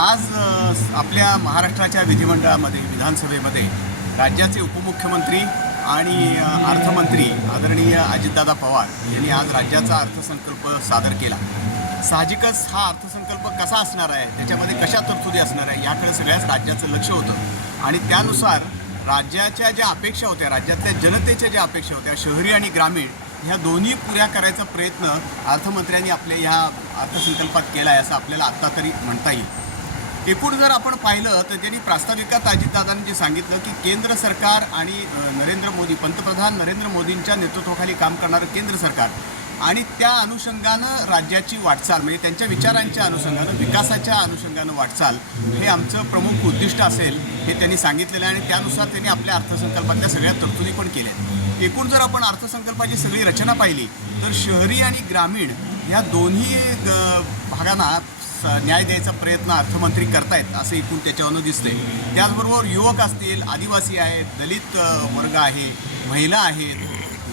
आज आपल्या महाराष्ट्राच्या विधिमंडळामध्ये विधानसभेमध्ये राज्याचे उपमुख्यमंत्री आणि अर्थमंत्री आदरणीय अजितदादा पवार यांनी आज राज्याचा अर्थसंकल्प सादर केला। साहजिकच हा अर्थसंकल्प कसा असणार आहे, त्याच्यामध्ये कशा तरतुदी असणार आहे याकडे सगळ्याच राज्याचं लक्ष होतं आणि त्यानुसार राज्याच्या ज्या अपेक्षा होत्या, राज्यातल्या जनतेच्या ज्या अपेक्षा होत्या, शहरी आणि ग्रामीण ह्या दोन्ही पुऱ्या करायचा प्रयत्न अर्थमंत्र्यांनी आपल्या ह्या अर्थसंकल्पात केला आहे असं आपल्याला आत्ता तरी म्हणता येईल। एकूण जर आपण पाहिलं तर त्यांनी प्रास्ताविकात अजितदादांनी जे सांगितलं की केंद्र सरकार आणि पंतप्रधान नरेंद्र मोदींच्या नेतृत्वाखाली काम करणारं केंद्र सरकार आणि त्या अनुषंगानं राज्याची वाटचाल म्हणजे त्यांच्या विचारांच्या अनुषंगानं, विकासाच्या अनुषंगानं वाटचाल हे आमचं प्रमुख उद्दिष्ट असेल हे त्यांनी सांगितलेलं आहे आणि त्यानुसार त्यांनी आपल्या अर्थसंकल्पातल्या सगळ्या तरतुदी पण केल्या। एकूण जर आपण अर्थसंकल्पाची सगळी रचना पाहिली तर शहरी आणि ग्रामीण ह्या दोन्ही भागांना न्याय द्यायचा प्रयत्न अर्थमंत्री करतायत असं एकूण त्याच्यावरून दिसतंय। त्याचबरोबर युवक असतील, आदिवासी आहेत, दलित वर्ग आहे, महिला आहेत,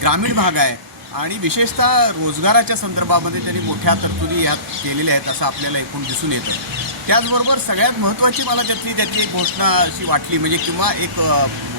ग्रामीण भाग आहे आणि विशेषतः रोजगाराच्या संदर्भामध्ये त्यांनी मोठ्या तरतुदी यात केलेल्या आहेत असं आपल्याला एकूण दिसून येतं। त्याचबरोबर सगळ्यात महत्त्वाची मला त्यातली घोषणा अशी वाटली म्हणजे किंवा एक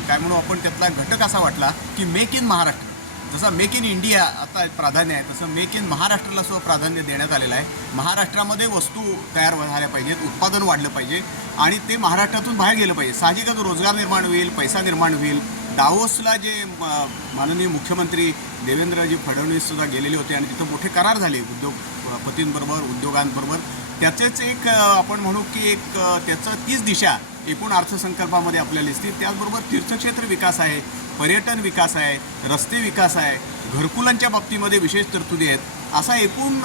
काय म्हणू आपण त्यातला घटक असा वाटला की मेक इन महाराष्ट्र। जसं मेक इन इंडिया आता प्राधान्य आहे तसं मेक इन महाराष्ट्राला सुद्धा प्राधान्य देण्यात आलेलं आहे। महाराष्ट्रामध्ये वस्तू तयार झाल्या पाहिजेत, उत्पादन वाढलं पाहिजे आणि ते महाराष्ट्रातून बाहेर गेलं पाहिजे। साहजिकच रोजगार निर्माण होईल, पैसा निर्माण होईल। दावोसला जे माननीय मुख्यमंत्री देवेंद्रजी फडणवीससुद्धा गेलेले होते आणि तिथं मोठे करार झाले उद्योगपतींबरोबर, उद्योगांबरोबर। त्याचेच एक आपण म्हणू की एक त्याचं तीच दिशा एकूण अर्थसंकल्पामध्ये आपल्याला दिसते। त्याचबरोबर तीर्थक्षेत्र विकास आहे, पर्यटन विकास आहे, रस्ते विकास आहे, घरकुलांच्या बाबतीमध्ये विशेष तरतुदी आहेत। असा एकूण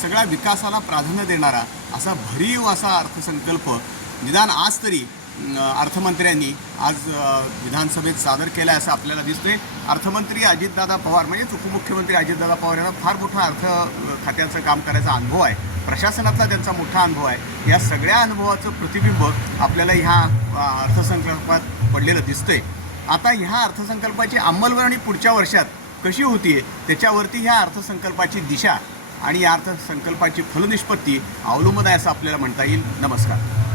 सगळ्या विकासाला प्राधान्य देणारा असा भरीव असा अर्थसंकल्प निदान आज तरी अर्थमंत्र्यांनी आज विधानसभेत सादर केला असं आपल्याला दिसतंय। अर्थमंत्री अजितदादा पवार म्हणजेच उपमुख्यमंत्री अजितदादा पवार यांना फार मोठा अर्थ खात्याचं काम करायचा अनुभव आहे, प्रशासनातला त्यांचा मोठा अनुभव आहे। या सगळ्या अनुभवाचं प्रतिबिंब आपल्याला ह्या अर्थसंकल्पात पडलेलं दिसतंय। आता ह्या अर्थसंकल्पाची अंमलबजावणी पुढच्या वर्षात कशी होतीये त्याच्यावरती ह्या अर्थसंकल्पाची दिशा आणि या अर्थसंकल्पाची फलनिष्पत्ती अवलंबून आहे असं आपल्याला म्हणता येईल। नमस्कार।